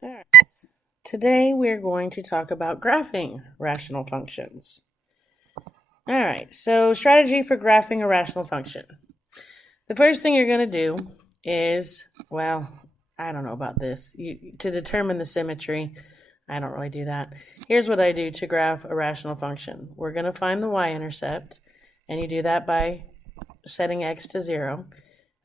All right. Today we're going to talk about graphing rational functions. All right, so strategy for graphing a rational function. The first thing you're going to do is, well, I don't know about this. To determine the symmetry, I don't really do that. Here's what I do to graph a rational function. We're going to find the y-intercept, and you do that by setting x to 0.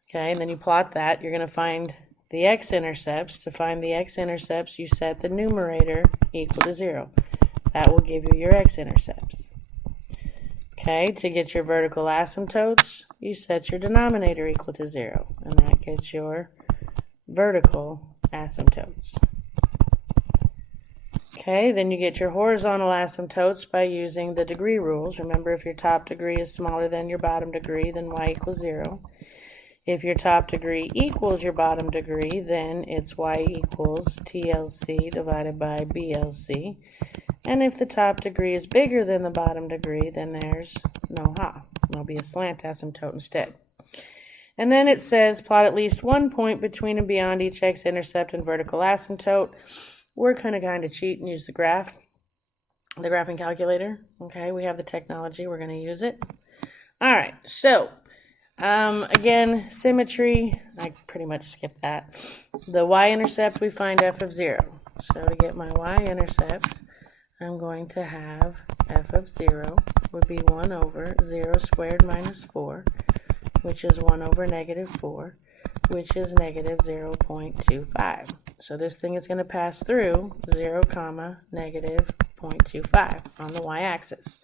Okay, and then you plot that. You're going to find the x-intercepts. To find the x-intercepts, you set the numerator equal to 0. That will give you your x-intercepts. Okay, to get your vertical asymptotes, you set your denominator equal to 0, and that gets your vertical asymptotes. Okay, then you get your horizontal asymptotes by using the degree rules. Remember, if your top degree is smaller than your bottom degree, then y equals 0. If your top degree equals your bottom degree, then it's y equals TLC divided by BLC. And if the top degree is bigger than the bottom degree, then there's no ha. There'll be a slant asymptote instead. And then it says plot at least one point between and beyond each x-intercept and vertical asymptote. We're going to cheat and use the graphing calculator. Okay, we have the technology. We're going to use it. All right, so again, symmetry, I pretty much skipped that. The y-intercept, we find f of 0. So to get my y-intercept, I'm going to have f of 0 would be 1 over 0 squared minus 4, which is 1 over negative 4, which is negative 0.25. So this thing is going to pass through 0, negative 0.25 on the y-axis.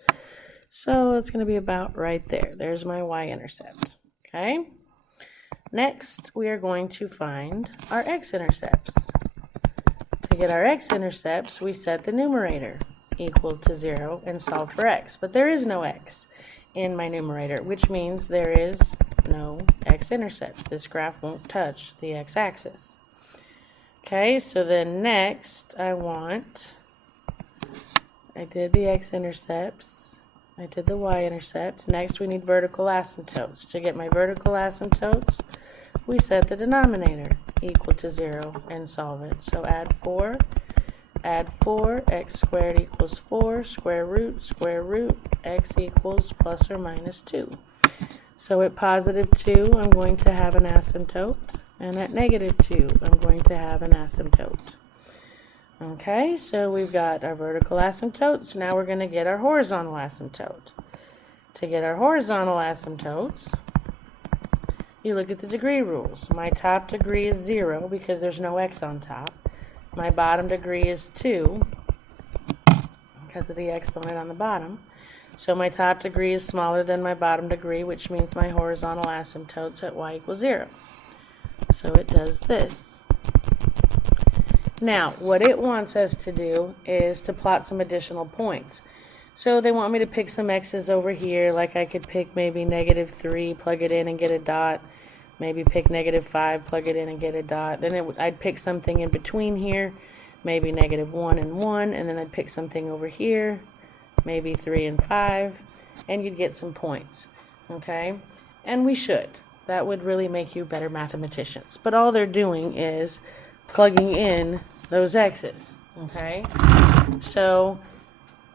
So it's going to be about right there. There's my y-intercept. Okay? Next, we are going to find our x-intercepts. To get our x-intercepts, we set the numerator equal to 0 and solve for x. But there is no x in my numerator, which means there is no x-intercepts. This graph won't touch the x-axis. Okay, so then next I did the x-intercepts, I did the y-intercepts. Next we need vertical asymptotes. To get my vertical asymptotes, we set the denominator equal to 0 and solve it. So add 4, x squared equals 4, square root, x equals plus or minus 2. So at positive 2, I'm going to have an asymptote, and at negative 2, I'm going to have an asymptote. Okay, so we've got our vertical asymptotes. Now we're going to get our horizontal asymptote. To get our horizontal asymptotes, you look at the degree rules. My top degree is 0 because there's no x on top. My bottom degree is 2 because of the exponent on the bottom. So my top degree is smaller than my bottom degree, which means my horizontal asymptotes at y equals 0. So it does this. Now, what it wants us to do is to plot some additional points. So they want me to pick some x's over here, like I could pick maybe negative 3, plug it in and get a dot. Maybe pick negative 5, plug it in and get a dot. Then I'd pick something in between here, maybe negative 1 and 1, and then I'd pick something over here, maybe 3 and 5, and you'd get some points, okay? And we should. That would really make you better mathematicians. But all they're doing is plugging in those x's, okay? So,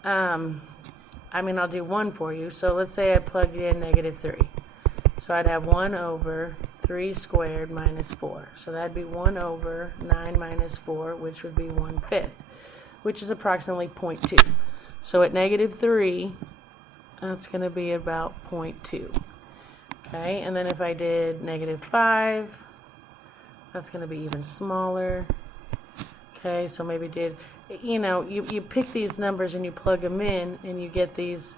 I'll do one for you. So let's say I plugged in negative 3. So I'd have 1 over 3 squared minus 4. So that'd be 1 over 9 minus 4, which would be 1/5, which is approximately 0.2. So at negative 3, that's going to be about 0.2. Okay, and then if I did negative 5, that's going to be even smaller. Okay, so maybe you pick these numbers and you plug them in and you get these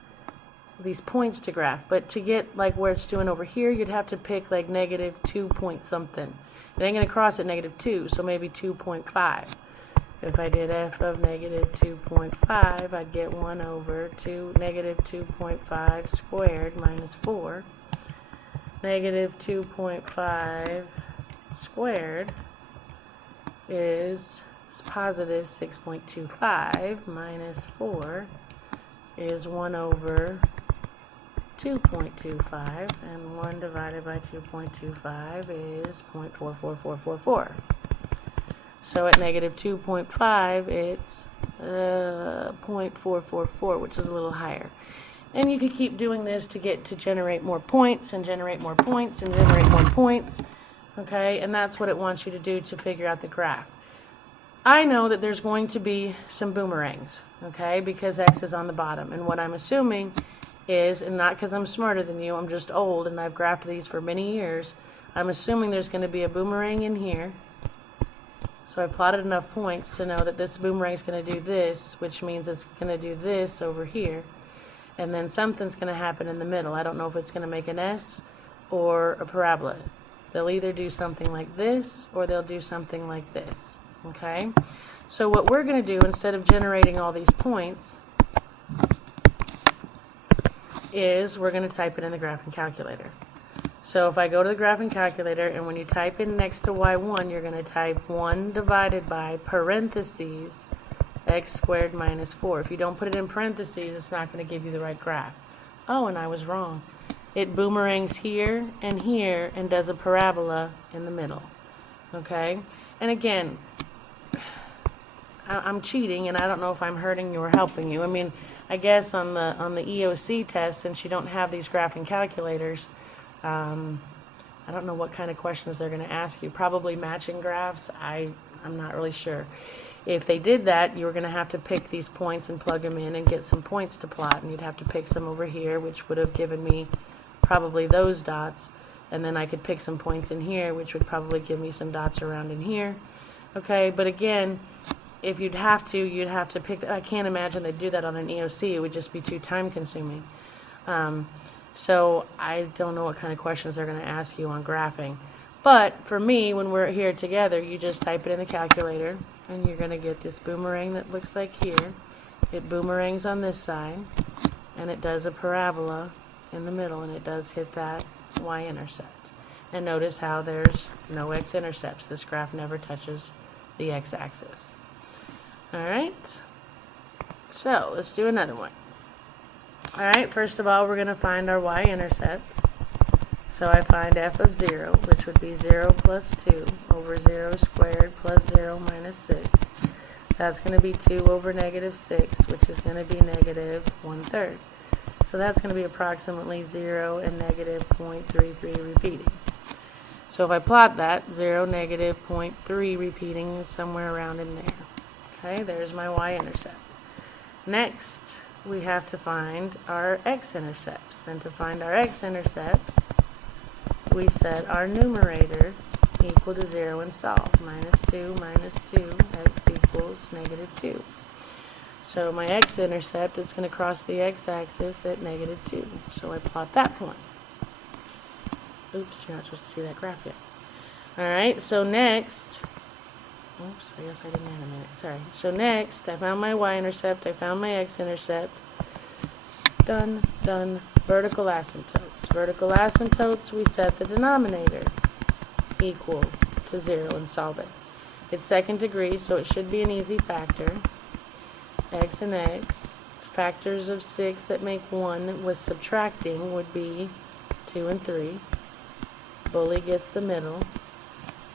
points to graph. But to get like where it's doing over here, you'd have to pick like negative 2 point something. It ain't going to cross at negative 2, so maybe 2.5. If I did f of negative 2.5, I'd get 1 over negative 2.5 squared minus 4. Negative 2.5 squared is positive 6.25 minus 4 is 1 over 2.25, and 1 divided by 2.25 is 0.44444. So at negative 2.5, it's 0.444, which is a little higher. And you could keep doing this to generate more points and generate more points and generate more points. Okay, and that's what it wants you to do to figure out the graph. I know that there's going to be some boomerangs, okay, because X is on the bottom. And what I'm assuming is, and not because I'm smarter than you, I'm just old and I've graphed these for many years, I'm assuming there's going to be a boomerang in here. So I plotted enough points to know that this boomerang is going to do this, which means it's going to do this over here. And then something's going to happen in the middle. I don't know if it's going to make an S or a parabola. They'll either do something like this or they'll do something like this. Okay? So what we're going to do, instead of generating all these points, is we're going to type it in the graphing calculator. So if I go to the graphing calculator, and when you type in next to y1, you're going to type 1 divided by parentheses x squared minus 4. If you don't put it in parentheses, it's not going to give you the right graph. Oh, and I was wrong. It boomerangs here and does a parabola in the middle. Okay? And again, I'm cheating, and I don't know if I'm hurting you or helping you. I mean, I guess on the EOC test, since you don't have these graphing calculators, I don't know what kind of questions they're going to ask you. Probably matching graphs. I'm not really sure. If they did that, you were going to have to pick these points and plug them in and get some points to plot. And you'd have to pick some over here, which would have given me probably those dots. And then I could pick some points in here, which would probably give me some dots around in here. Okay, but again, if you'd have to pick. I can't imagine they'd do that on an EOC. It would just be too time consuming. So I don't know what kind of questions they're going to ask you on graphing. But for me, when we're here together, you just type it in the calculator, and you're going to get this boomerang that looks like here. It boomerangs on this side, and it does a parabola in the middle, and it does hit that y-intercept. And notice how there's no x-intercepts. This graph never touches the x-axis. All right, so let's do another one. All right, first of all, we're going to find our y-intercept. So I find f of 0, which would be 0 plus 2 over 0 squared plus 0 minus 6. That's going to be 2 over negative 6, which is going to be negative 1/3. So that's going to be approximately 0 and negative 0.33 repeating. So if I plot that, 0, negative 0.3 repeating somewhere around in there. Okay, there's my y-intercept. Next, we have to find our x-intercepts. And to find our x-intercepts, we set our numerator equal to 0 and solve. Minus 2, x equals negative 2. So my x-intercept is going to cross the x-axis at negative 2. So I plot that point. Oops, you're not supposed to see that graph yet. Alright, so next, oops, I guess I didn't animate it, sorry. So next, I found my y-intercept, I found my x-intercept. Done, done. Vertical asymptotes. Vertical asymptotes, we set the denominator equal to 0 and solve it. It's second degree, so it should be an easy factor. X and x. It's factors of 6 that make 1 with subtracting would be 2 and 3. Bully gets the middle.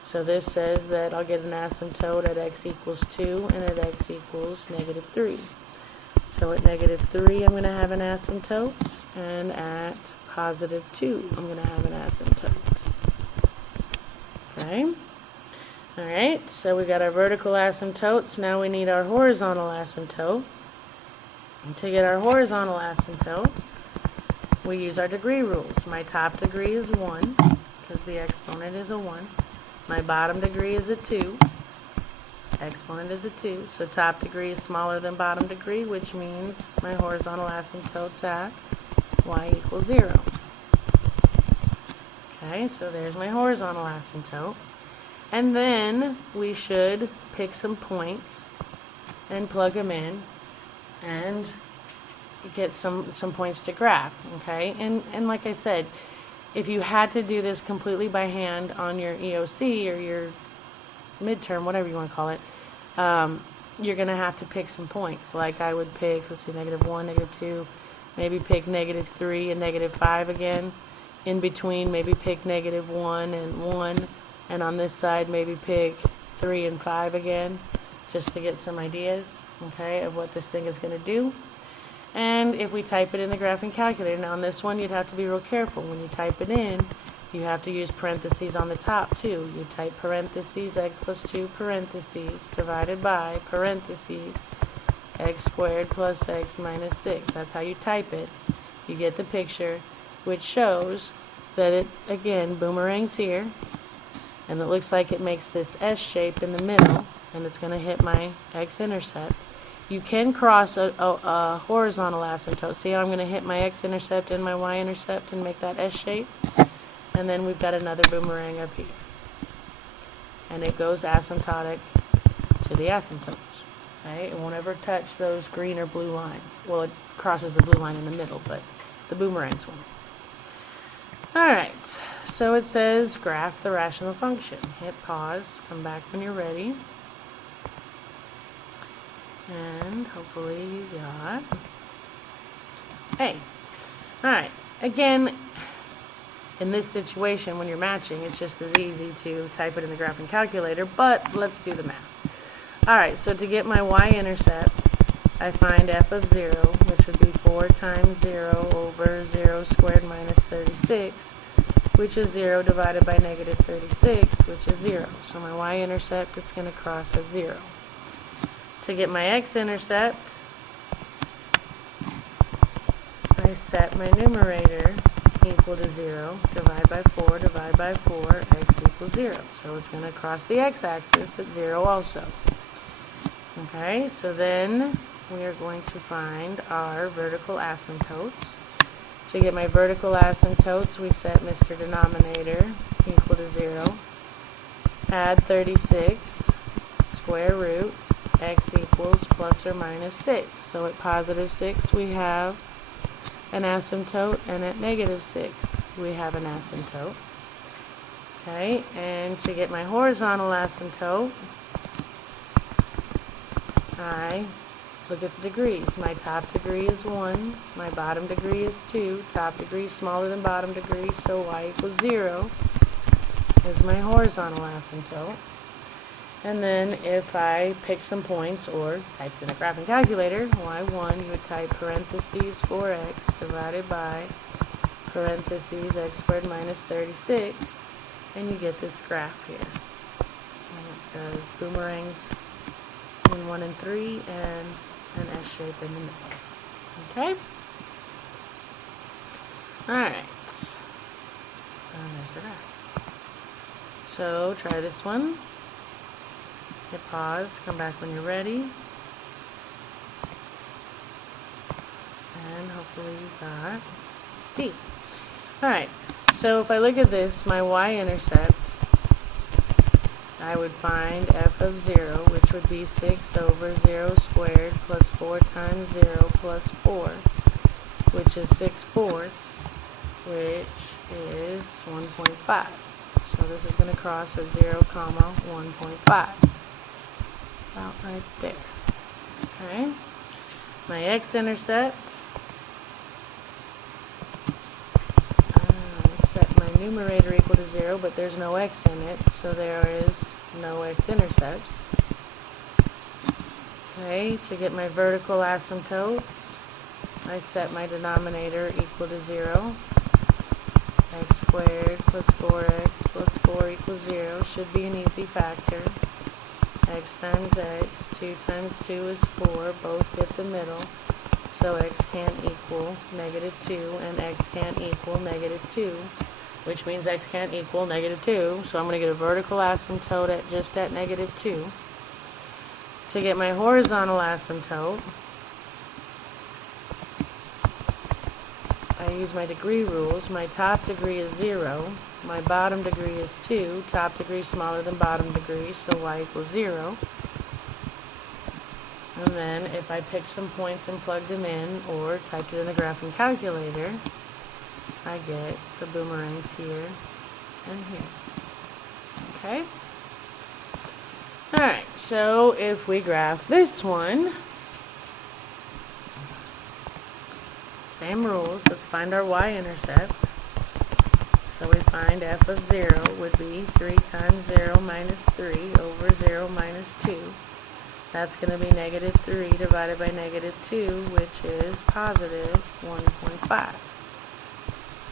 So this says that I'll get an asymptote at x equals 2 and at x equals negative 3. So at negative 3, I'm going to have an asymptote, and at positive 2, I'm going to have an asymptote. Okay? Alright, so we got our vertical asymptotes. Now we need our horizontal asymptote. And to get our horizontal asymptote, we use our degree rules. My top degree is 1, because the exponent is a 1. My bottom degree is a 2. Exponent is a 2, so top degree is smaller than bottom degree, which means my horizontal asymptote's at y equals 0. Okay, so there's my horizontal asymptote. And then we should pick some points and plug them in and get some points to graph, okay? And like I said, if you had to do this completely by hand on your EOC or your midterm, whatever you want to call it, you're going to have to pick some points. Like I would pick, let's see, negative 1, negative 2, maybe pick negative 3 and negative 5 again. In between, maybe pick negative 1 and 1. And on this side, maybe pick 3 and 5 again, just to get some ideas, okay, of what this thing is going to do. And if we type it in the graphing calculator, now on this one you'd have to be real careful. When you type it in, you have to use parentheses on the top too. You type parentheses x plus 2 parentheses divided by parentheses x squared plus x minus 6. That's how you type it. You get the picture, which shows that it, again, boomerangs here, and it looks like it makes this S shape in the middle, and it's going to hit my X-intercept. You can cross a horizontal asymptote. See how I'm going to hit my X-intercept and my Y-intercept and make that S shape? And then we've got another boomerang up here. And it goes asymptotic to the asymptotes. Okay? It won't ever touch those green or blue lines. Well, it crosses the blue line in the middle, but the boomerangs won't. Alright, so it says graph the rational function. Hit pause, come back when you're ready. And hopefully you got A. Alright, again, in this situation when you're matching, it's just as easy to type it in the graphing calculator, but let's do the math. Alright, so to get my Y-intercept, I find f of 0, which would be 4 times 0 over 0 squared minus 36, which is 0 divided by negative 36, which is 0. So my Y-intercept is going to cross at 0. To get my X-intercept, I set my numerator equal to 0, divide by 4, divide by 4, x equals 0. So it's going to cross the x-axis at 0 also. Okay, so then we are going to find our vertical asymptotes. To get my vertical asymptotes, we set Mr. Denominator equal to 0. Add 36, square root, x equals plus or minus 6. So at positive 6 we have an asymptote, and at negative 6 we have an asymptote. Okay, and to get my horizontal asymptote, I look at the degrees. My top degree is 1, my bottom degree is 2, top degree is smaller than bottom degree, so y equals 0 is my horizontal asymptote. And then if I pick some points or type in a graphing calculator, y1, you would type parentheses 4x divided by parentheses x squared minus 36, and you get this graph here. And it does boomerangs in 1 and 3 and an S shape in the middle. Okay? Alright. And there's the graph. So try this one. Hit pause, come back when you're ready, and hopefully you got D. Alright, so if I look at this, my Y-intercept, I would find f of 0, which would be 6 over 0 squared plus 4 times 0 plus 4, which is 6/4, which is 1.5. So this is going to cross at 0, 1.5. About right there. Okay. My X-intercept. Set my numerator equal to 0, but there's no X in it, so there is no X-intercepts. Okay, to get my vertical asymptotes, I set my denominator equal to 0. X squared plus 4x plus 4 equals 0 should be an easy factor. X times x, 2 times 2 is 4, both get the middle, so x can't equal negative 2, and x can't equal negative 2, which means x can't equal negative 2, so I'm going to get a vertical asymptote at just at negative 2. To get my horizontal asymptote, I use my degree rules. My top degree is 0. My bottom degree is 2. Top degree is smaller than bottom degree, so y equals 0. And then if I pick some points and plug them in, or typed it in the graphing calculator, I get the boomerangs here and here. Okay? Alright, so if we graph this one, same rules. Let's find our Y-intercept. So we find f of 0 would be 3 times 0 minus 3 over 0 minus 2. That's going to be negative 3 divided by negative 2, which is positive 1.5.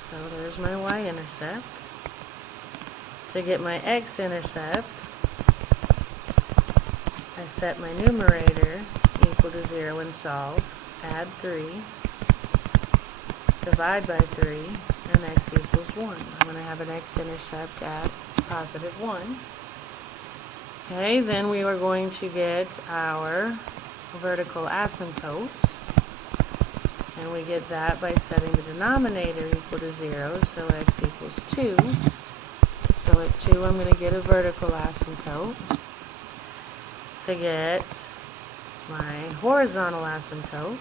So there's my y-intercept. To get my x-intercept, I set my numerator equal to 0 and solve. Add 3, divide by 3, and x equals 1. I'm going to have an x-intercept at positive 1. Okay, then we are going to get our vertical asymptotes. And we get that by setting the denominator equal to 0, so x equals 2. So at 2, I'm going to get a vertical asymptote. To get my horizontal asymptotes,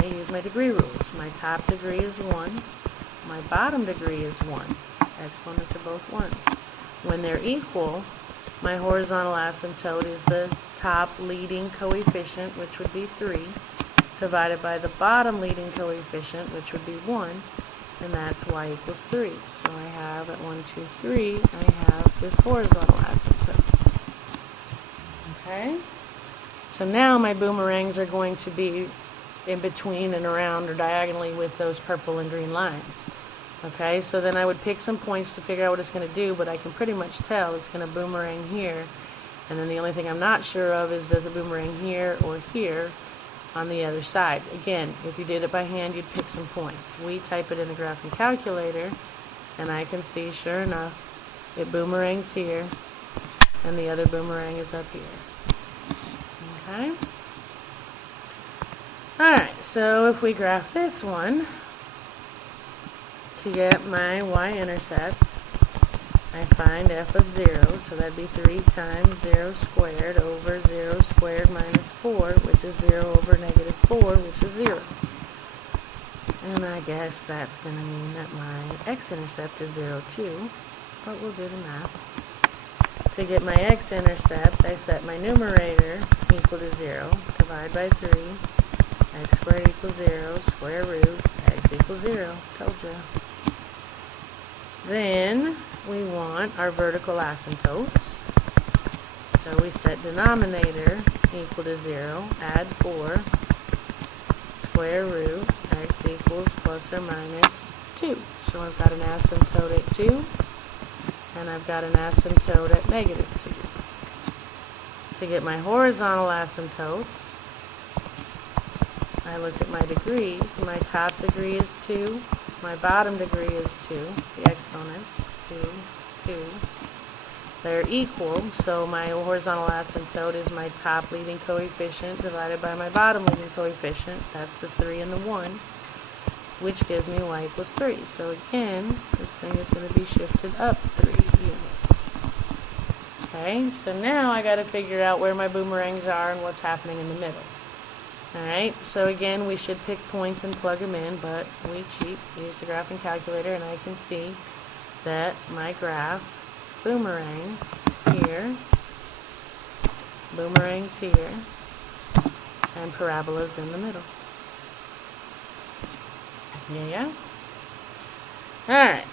I use my degree rules. My top degree is 1. My bottom degree is 1. Exponents are both 1s. When they're equal, my horizontal asymptote is the top leading coefficient, which would be 3, divided by the bottom leading coefficient, which would be 1, and that's y equals 3. So I have at 1, 2, 3, I have this horizontal asymptote. Okay? So now my boomerangs are going to be in between and around or diagonally with those purple and green lines. Okay, so then I would pick some points to figure out what it's going to do, but I can pretty much tell it's going to boomerang here. And then the only thing I'm not sure of is does it boomerang here or here on the other side. Again, if you did it by hand, you'd pick some points. We type it in the graphing calculator, and I can see, sure enough, it boomerangs here, and the other boomerang is up here. Okay? Alright, so if we graph this one, to get my y-intercept, I find f of 0, so that'd be 3 times 0 squared over 0 squared minus 4, which is 0 over negative 4, which is 0. And I guess that's going to mean that my x-intercept is 0 too, but we'll do the math. To get my x-intercept, I set my numerator equal to 0, divide by 3, x squared equals 0, square root, x equals 0. Told you. Then we want our vertical asymptotes. So we set denominator equal to 0, add 4, square root, x equals plus or minus 2. So I've got an asymptote at 2, and I've got an asymptote at negative 2. To get my horizontal asymptotes, I look at my degrees. My top degree is 2. My bottom degree is 2. The exponents, 2, 2. They're equal, so my horizontal asymptote is my top leading coefficient divided by my bottom leading coefficient. That's the 3 and the 1, which gives me y equals 3. So again, this thing is going to be shifted up 3 units. Okay, so now I got to figure out where my boomerangs are and what's happening in the middle. Alright, so again, we should pick points and plug them in, but we cheat, use the graphing calculator, and I can see that my graph boomerangs here, and parabolas in the middle. Yeah? Alright.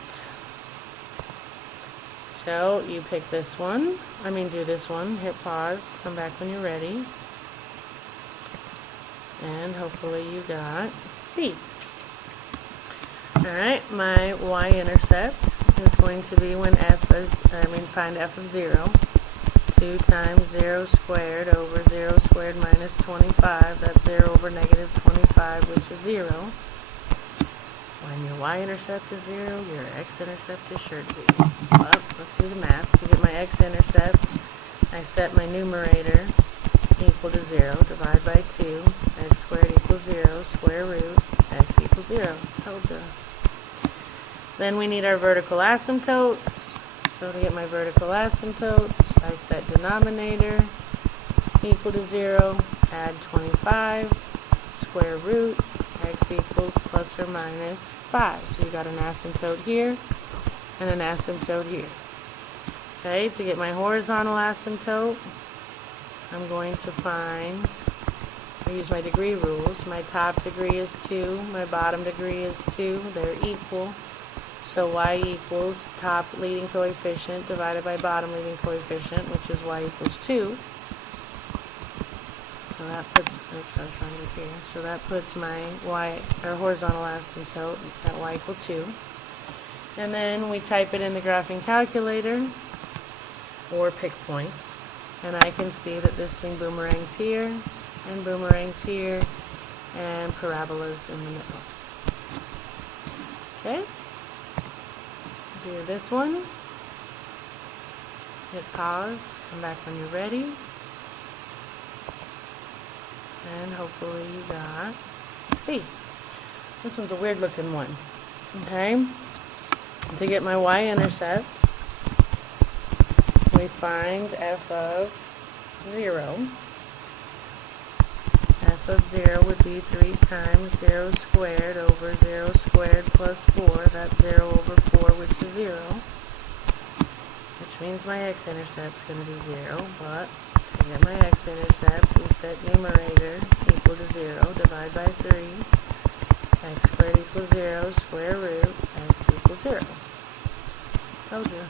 So, you pick this one, do this one, hit pause, come back when you're ready. And hopefully you got B. Alright, my y-intercept is going to be when find f of 0. 2 times 0 squared over 0 squared minus 25. That's 0 over negative 25, which is 0. When your y-intercept is 0, your x-intercept is sure to be. Well, let's do the math. To get my x-intercept, I set my numerator equal to 0, divide by 2, x squared equals 0, square root, x equals 0. Told you. Then we need our vertical asymptotes. So to get my vertical asymptotes, I set denominator equal to 0, add 25, square root, x equals plus or minus 5. So you got an asymptote here and an asymptote here. Okay, to get my horizontal asymptote, I'm going to find I use my degree rules. My top degree is 2, my bottom degree is 2, they're equal. So y equals top leading coefficient divided by bottom leading coefficient, which is y equals 2. So that puts, oops, I was trying to look here. So that puts my horizontal asymptote at y equal 2. And then we type it in the graphing calculator, or pick points. And I can see that this thing boomerangs here, and boomerangs here, and parabolas in the middle. Okay? Do this one. Hit pause, come back when you're ready. And hopefully you got B. This one's a weird looking one. Okay? To get my y-intercept, we find f of 0. F of 0 would be 3 times 0 squared over 0 squared plus 4. That's 0 over 4, which is 0. Which means my x-intercept is going to be 0. But to get my x-intercept, we set numerator equal to 0. Divide by 3. X squared equals 0. Square root. X equals 0. Told you.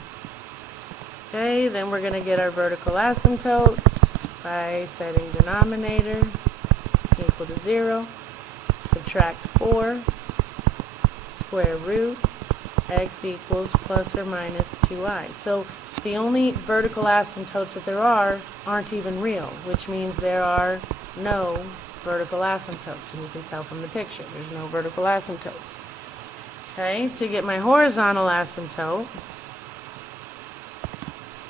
Okay, then we're going to get our vertical asymptotes by setting denominator equal to 0, subtract 4, square root, x equals plus or minus 2i. So the only vertical asymptotes that there are aren't even real, which means there are no vertical asymptotes. And you can tell from the picture, there's no vertical asymptotes. Okay, to get my horizontal asymptote,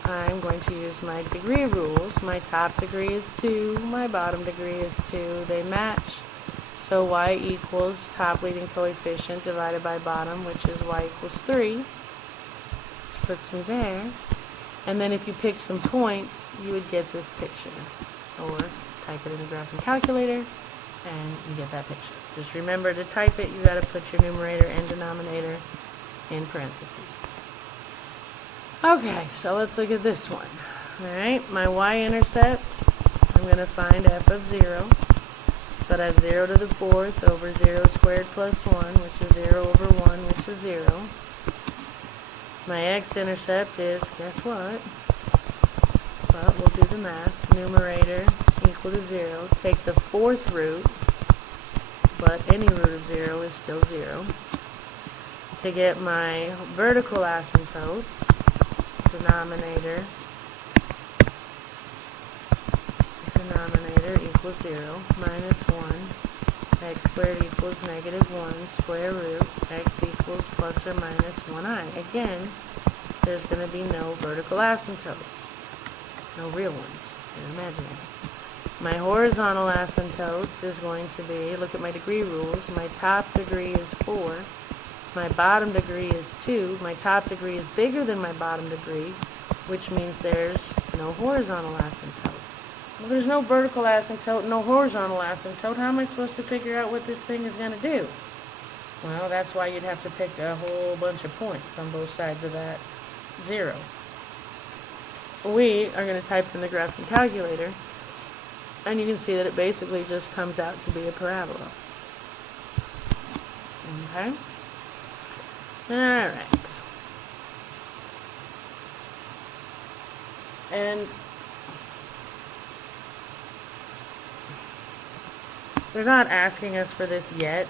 I'm going to use my degree rules. My top degree is 2, my bottom degree is 2. They match. So y equals top leading coefficient divided by bottom, which is y equals 3. Puts me there. And then if you pick some points, you would get this picture. Or type it in the graphing calculator, and you get that picture. Just remember to type it, you got to put your numerator and denominator in parentheses. Okay, so let's look at this one. Alright, my y-intercept, I'm going to find f of 0. So I'd have 0 to the 4th over 0 squared plus 1, which is 0 over 1, which is 0. My x-intercept is, guess what? Well, we'll do the math. Numerator equal to 0. Take the 4th root, but any root of 0 is still 0. To get my vertical asymptotes, denominator equals 0, minus 1, x squared equals negative 1, square root, x equals plus or minus 1i. Again, there's going to be no vertical asymptotes. No real ones. They're imaginary. My horizontal asymptotes is going to be, look at my degree rules, my top degree is 4, my bottom degree is 2, my top degree is bigger than my bottom degree, which means there's no horizontal asymptote. Well, there's no vertical asymptote, no horizontal asymptote. How am I supposed to figure out what this thing is going to do? Well, that's why you'd have to pick a whole bunch of points on both sides of that 0. We are going to type in the graphing calculator, and you can see that it basically just comes out to be a parabola. Okay? Alright. And they're not asking us for this yet,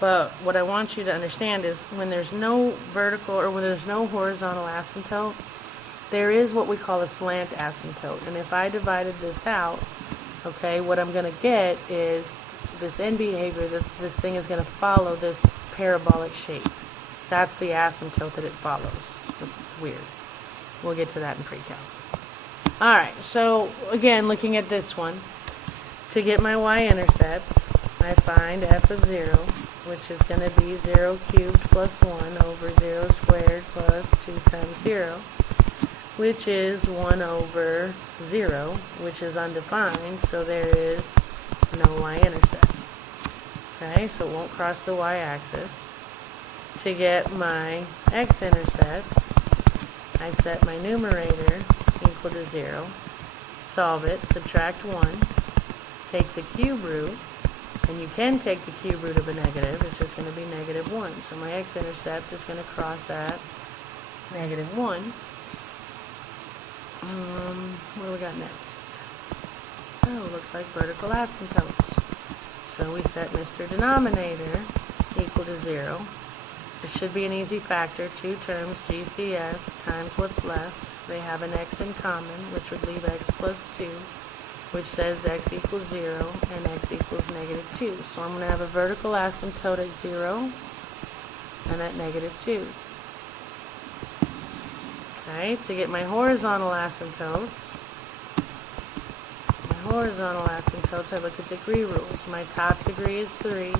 but what I want you to understand is when there's no vertical or when there's no horizontal asymptote, there is what we call a slant asymptote. And if I divided this out, okay, what I'm going to get is this end behavior, that this thing is going to follow this parabolic shape. That's the asymptote that it follows. That's weird. We'll get to that in pre-calc. Alright, so again, looking at this one, to get my y-intercept, I find f of 0, which is going to be 0 cubed plus 1 over 0 squared plus 2 times 0, which is 1 over 0, which is undefined, so there is no y-intercept. Okay, so it won't cross the y-axis. To get my x-intercept, I set my numerator equal to 0, solve it, subtract 1, take the cube root, and you can take the cube root of a negative. It's just going to be -1. So my x-intercept is going to cross at -1. What do we got next? Oh, looks like vertical asymptotes. So we set Mr. Denominator equal to 0. It should be an easy factor. 2 terms, GCF, times what's left. They have an x in common, which would leave x plus 2, which says x equals 0 and x equals -2. So I'm going to have a vertical asymptote at 0 and at -2. Okay, to get my horizontal asymptotes, I look at degree rules. My top degree is 3.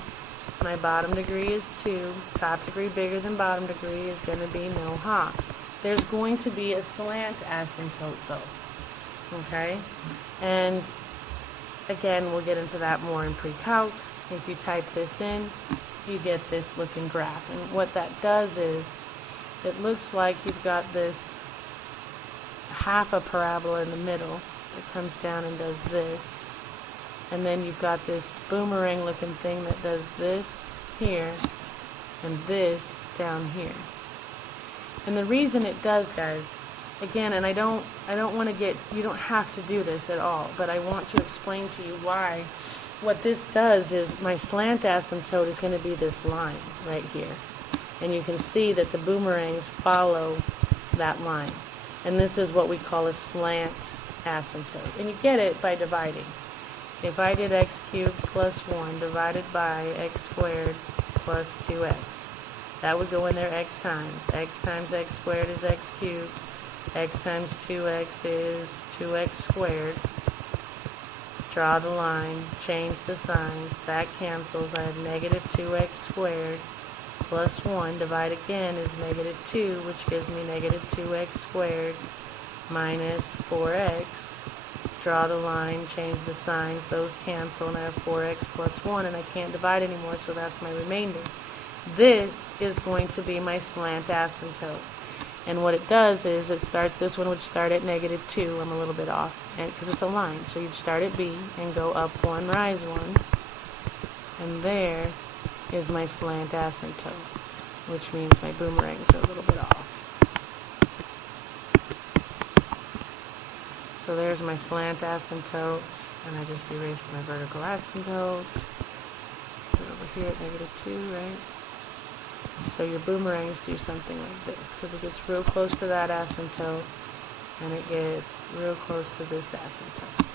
My bottom degree is 2. Top degree bigger than bottom degree is going to be no ha. There's going to be a slant asymptote though. Okay? And again, we'll get into that more in pre-calc. If you type this in, you get this looking graph. And what that does is, it looks like you've got this half a parabola in the middle that comes down and does this. And then you've got this boomerang looking thing that does this here and this down here. And the reason it does, guys, again, and I don't want to get, you don't have to do this at all, but I want to explain to you why. What this does is my slant asymptote is going to be this line right here. And you can see that the boomerangs follow that line. And this is what we call a slant asymptote. And you get it by dividing. If I did x cubed plus 1 divided by x squared plus 2x, that would go in there x times. X times x squared is x cubed. X times 2x is 2x squared. Draw the line, change the signs. That cancels. I have -2x squared plus 1. Divide again is -2, which gives me -2x squared minus 4x. Draw the line, change the signs, those cancel, and I have 4x plus 1, and I can't divide anymore, so that's my remainder. This is going to be my slant asymptote. And what it does is, it starts, this one would start at -2, I'm a little bit off, because it's a line. So you'd start at B and go up 1, rise 1, and there is my slant asymptote, which means my boomerangs are a little bit off. So there's my slant asymptote, and I just erased my vertical asymptote. Put it over here at -2, right? So your boomerangs do something like this, because it gets real close to that asymptote, and it gets real close to this asymptote.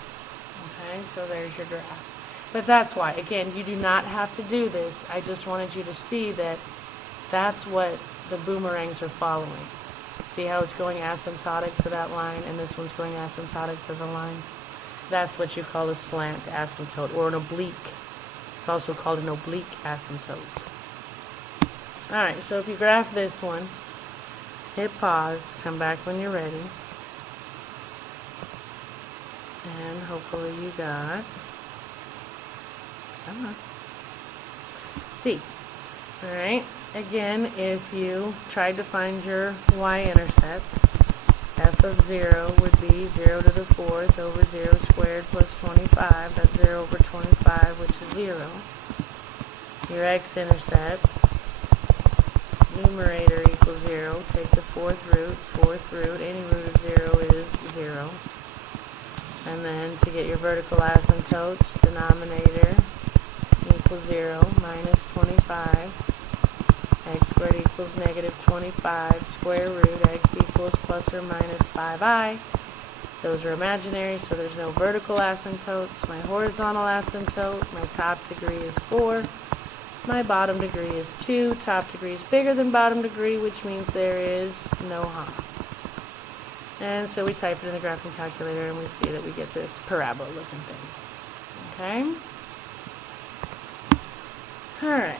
Okay, so there's your graph. But that's why, again, you do not have to do this. I just wanted you to see that that's what the boomerangs are following. See how it's going asymptotic to that line, and this one's going asymptotic to the line? That's what you call a slant asymptote, or an oblique. It's also called an oblique asymptote. Alright, so if you graph this one, hit pause, come back when you're ready, and hopefully you got, come on, D. Alright, again, if you tried to find your y-intercept, f of 0 would be 0 to the 4th over 0 squared plus 25. That's 0 over 25, which is 0. Your x-intercept, numerator equals 0. Take the fourth root, any root of 0 is 0. And then to get your vertical asymptotes, denominator equals 0 minus 25. X squared equals -25, square root, x equals plus or minus 5i. Those are imaginary, so there's no vertical asymptotes. My horizontal asymptote, my top degree is 4. My bottom degree is 2. Top degree is bigger than bottom degree, which means there is no ha. And so we type it in the graphing calculator, and we see that we get this parabola looking thing. Okay? Alright.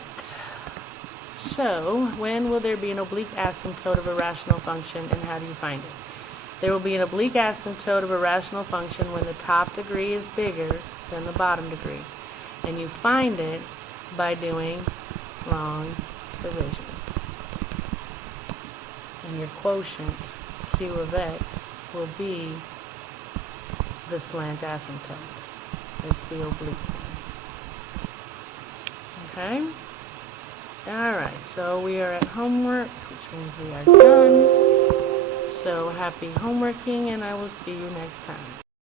So, when will there be an oblique asymptote of a rational function, and how do you find it? There will be an oblique asymptote of a rational function when the top degree is bigger than the bottom degree. And you find it by doing long division. And your quotient, Q of x, will be the slant asymptote. It's the oblique. Okay? Alright, so we are at homework, which means we are done. So happy homeworking, and I will see you next time.